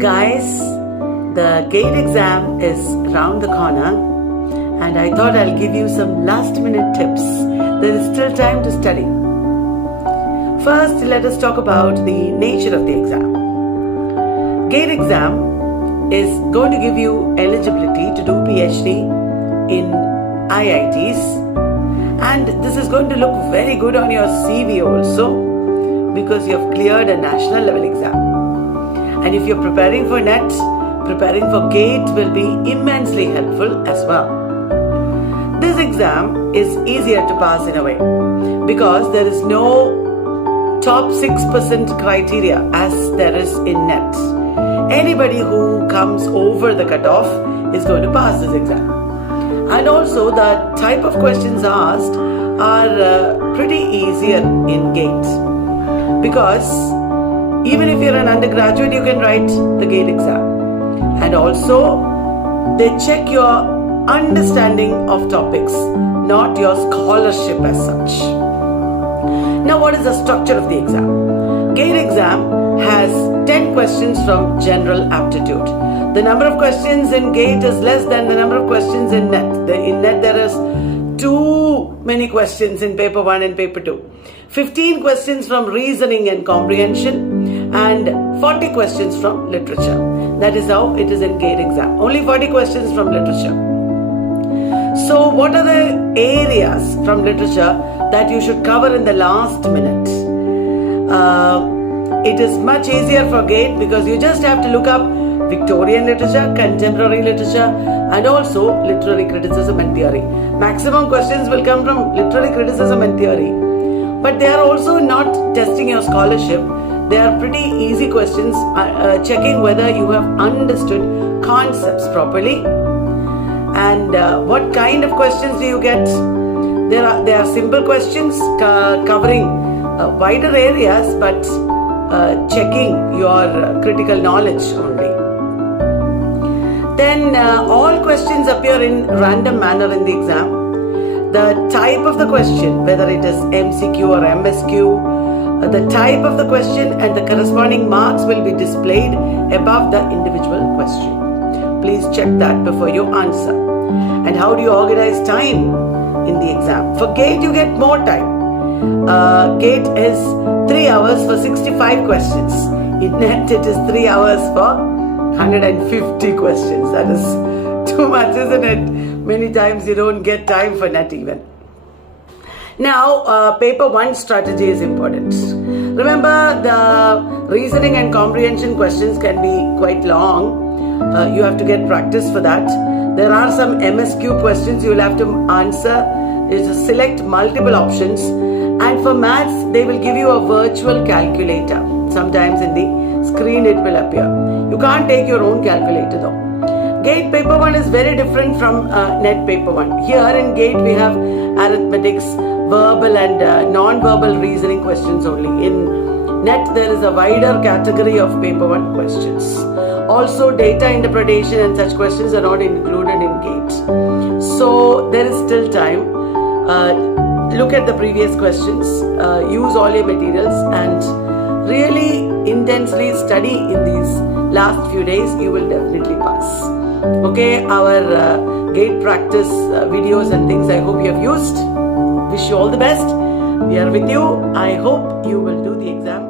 Guys, the GATE exam is round the corner and I thought I'll give you some last minute tips. There is still time to study. First, let us talk about the nature of the exam. GATE exam is going to give you eligibility to do PhD in IITs, and this is going to look very good on your CV also because you have cleared a national level exam. And if you're preparing for NET, preparing for GATE will be immensely helpful as well. This exam is easier to pass in a way because there is no top 6% criteria as there is in NET. Anybody who comes over the cutoff is going to pass this exam. And also the type of questions asked are pretty easier in GATE because even if you're an undergraduate, you can write the GATE exam. And also, they check your understanding of topics, not your scholarship as such. Now, what is the structure of the exam? GATE exam has 10 questions from general aptitude. The number of questions in GATE is less than the number of questions in NET. In NET, there is too many questions in paper 1 and paper 2. 15 questions from reasoning and comprehension and 40 questions from literature. That is how it is in GATE exam. Only 40 questions from literature. So what are the areas from literature that you should cover in the last minute? It is much easier for GATE because you just have to look up Victorian literature, contemporary literature, and also literary criticism and theory. Maximum questions will come from literary criticism and theory. But they are also not testing your scholarship. They are pretty easy questions, checking whether you have understood concepts properly. And what kind of questions do you get? There are simple questions covering wider areas, but checking your critical knowledge only. Then all questions appear in random manner in the exam. The type of the question, whether it is MCQ or MSQ, the type of the question and the corresponding marks will be displayed above the individual question. Please check that before you answer. And how do you organize time in the exam? For GATE, you get more time. GATE is 3 hours for 65 questions. In NET, it is 3 hours for 150 questions. That is too much, isn't it? Many times you don't get time for NET even. Now, paper 1 strategy is important. Remember, the reasoning and comprehension questions can be quite long. You have to get practice for that. There are some MSQ questions you will have to answer. You just select multiple options. And for maths, they will give you a virtual calculator. Sometimes in the screen it will appear. You can't take your own calculator though. GATE paper 1 is very different from NET paper 1. Here in GATE we have arithmetics, verbal and non-verbal reasoning questions only. In NET there is a wider category of paper 1 questions. Also data interpretation and such questions are not included in GATE. So there is still time. Look at the previous questions, use all your materials and really intensely study in these last few days. You will definitely pass. Okay, our GATE practice videos and things I hope you have used. Wish you all the best. We are with you. I hope you will do the exam